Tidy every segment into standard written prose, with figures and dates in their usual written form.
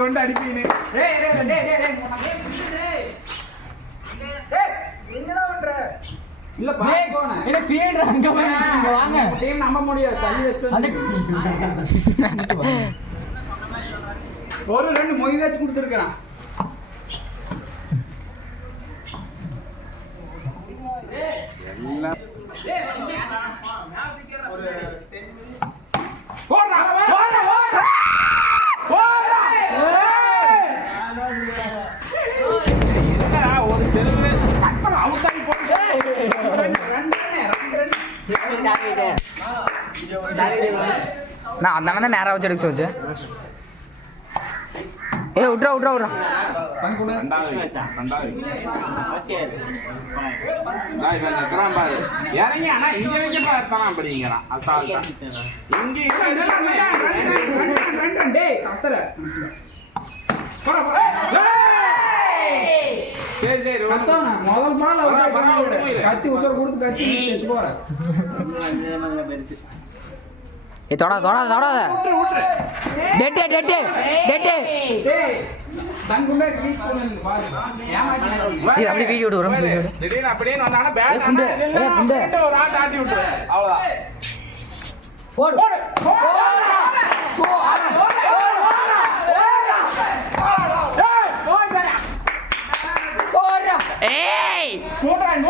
கொண்டு அடிப்பீங்க. என்னடா பண்ற? இல்ல பாக்கோனே. என்ன ஃபீல்ட் அங்க வாங்க. டீம் நம்ப முடியாது. தள்ளி வெஸ்ட் ஒரு ரெண்டு மொய் வச்சு கொடுத்துருக்கான். எல்லாம் ஒரு 10 மினிட் போடா போடா போடா போடா என்னடா ஒரு செல்ல கட்டற அவுட் ஆகி போடுடே. நான் அந்த அண்ணன் நேரா வச்சு எடுக்க சொல்லுச்சு. ஏய் உட்ரா உட்ரா உட்ரா ரெண்டாவது நான் இவன் நிற்கிறான் பாரு. இறங்கி ஆனா இங்க வைக்கப்பா இருப்பான் அப்படிங்கிறான் அசால்ட்டா. இங்க சரி சரி முதல் பால் கத்தி உசர் கொடுத்து கத்தி போறேன். ஏய் தொடாத தொடாத தொடாத. டெட் டெட் டெட் தங்குண்டே ரிலீஸ் பண்ணுங்க பாரு. இது அப்படியே வீடியோ விடு வரும் வீடியோ. திடீர்னு அப்படியே வந்தானா பேட் குண்டு குண்டு ஒரு ஆட்ட ஆட்டி விட்டு அவ்வளவுதான். போடு போடு போடா போடா ஏய் மூன்றன்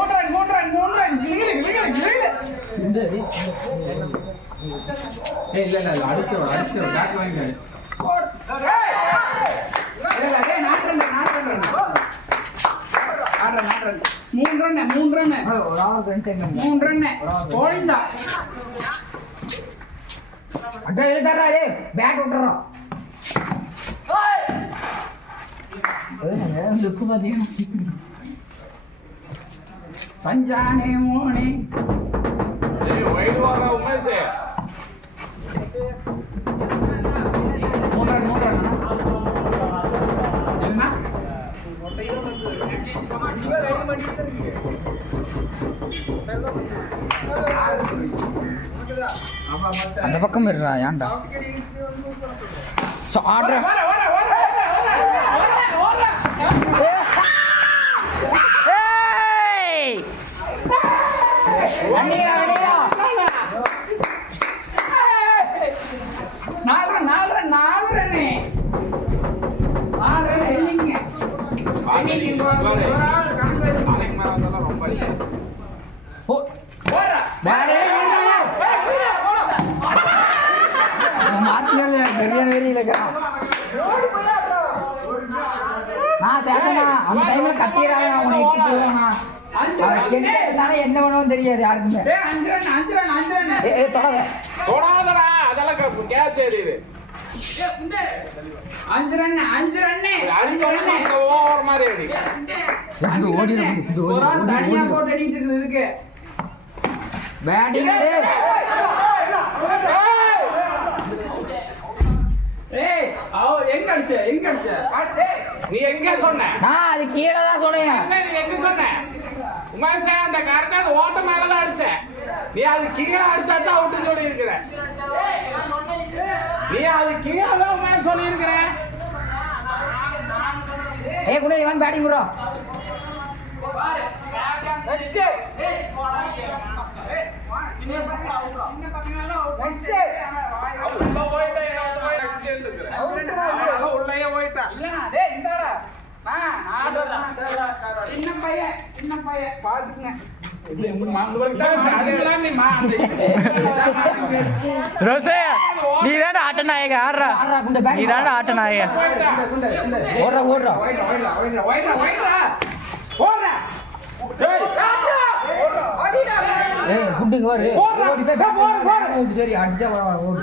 இந்த ஏய் இல்ல அடிச்சு பேட் வாங்கி இல்ல டேய் நாட்றன் மூன்று ரன் ஒரு ஆறு ரன் டைம் 3 ரன் போயிண்டா. அட எழுதறா டேய் பேட் விட்டுறோம். ஏய் லுக்கு பாத்தீங்க சஞ்சானே மோனே ஏய் வைட் வாரா உமேஷ். மூன்று ரன் என்ன அந்த பக்கம் இருடா ஏன்டா சோ ஆர்டர் ஏய் அண்ணியா அண்ணியா 4 ரன் இல்லைங்க. ரொம்ப சரியான வேறியிலக்கா நான் சேட்டனா அந்த டைம்ல கத்திராங்க அவனை இட்டு போவானா தானே என்ன வேணும் தெரியாது யாருக்குமே. தொடாதடா அதெல்லாம் கேட்ச் ஏறிது. 5 ரன் அடிச்ச ஓவர் மாதிரி அடி. இது ஓடி ஒரு ஆள் தனியா போட்டு அடிச்சிட்டு இருக்கு. பேட்டிங் ஏய் அவ எங்க அடிச்ச டேய் நீ எங்க சொன்ன? நான் அது கீழ தான் சொன்னேன். நீ எங்க சொன்ன? உமேஷ் அந்த கரெக்ட்டா ஓட்ட மேல தான் அடிச்ச. நீ அது கீழ அடிச்சா தான் அவுட் சொல்லி இருக்கற. நீ அது கீழ தான் உமேஷ் சொல்லி இருக்கற. ஏய் குணே இவன் பேட்டிங் ப்ரோ. நெக்ஸ்ட் ஏய் போடா ஏய் சின்ன பசங்களா நெக்ஸ்ட் உள்ள போயிட்டா நெக்ஸ்ட் இருக்கு. அவ உள்ளே போயிட்டா. இல்லனா டேய் இந்தடா. சின்ன பையன் பாத்துங்க. ரோசே நீ தான ஆட்ட நாயக ஆடுறா நீ தான ஆட்ட நாயக ஓடுறா ஓடுறா ஏய் குண்டுங்க வரு ஓடி சரி அடிச்சா ஓடு.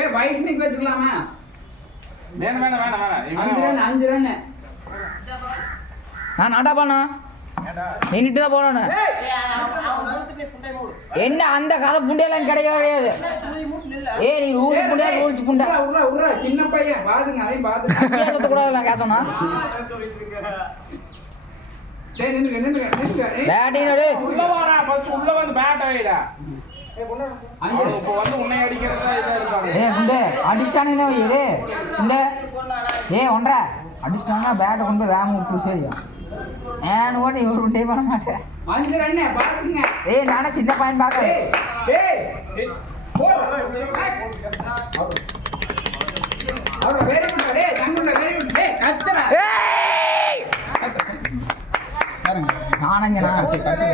ஏய் வைஸ்னிக் வெச்சுக்கலாமா? வேணாம் 5 ரன் நான் நாட்டாப்பாண்ணா நின்றுட்டு தான் போனோண்ணே. என்ன அந்த கதை புண்டையெல்லாம் கிடையாது. ஏ நீ ஊசி புண்டையா ஊசி புண்டை சின்ன பையன் பாருங்க அதையும் பாத்து சுத்தக்கூடாது நான் கேசோண்ணா பேட்டிங் உள்ள வாடா ஃபர்ஸ்ட் உள்ள வந்து பேட் வைடா. இப்போ வந்து உன்னை அடிக்கிறதா இதா இருக்காங்க. ஏய் குண்டு அடிச்சிட்டானுங்க இது குண்டு. ஏய் ஒன்றரை அடிச்சிட்டாங்கன்னா பேட்டை கொண்டு போய் வேகம் விட்டு சரியா ஏன்னு ஓடி ஒரு உண்டே பண்ண மாட்டேன். 5 ரன் பாருங்க. ஏய் நானே சின்ன பையன் பார்க்கறேன். அவர வெரி குட் டேய் தங்குல வெரி குட் டேய் கத்துறா. நானங்க நான் கடைசி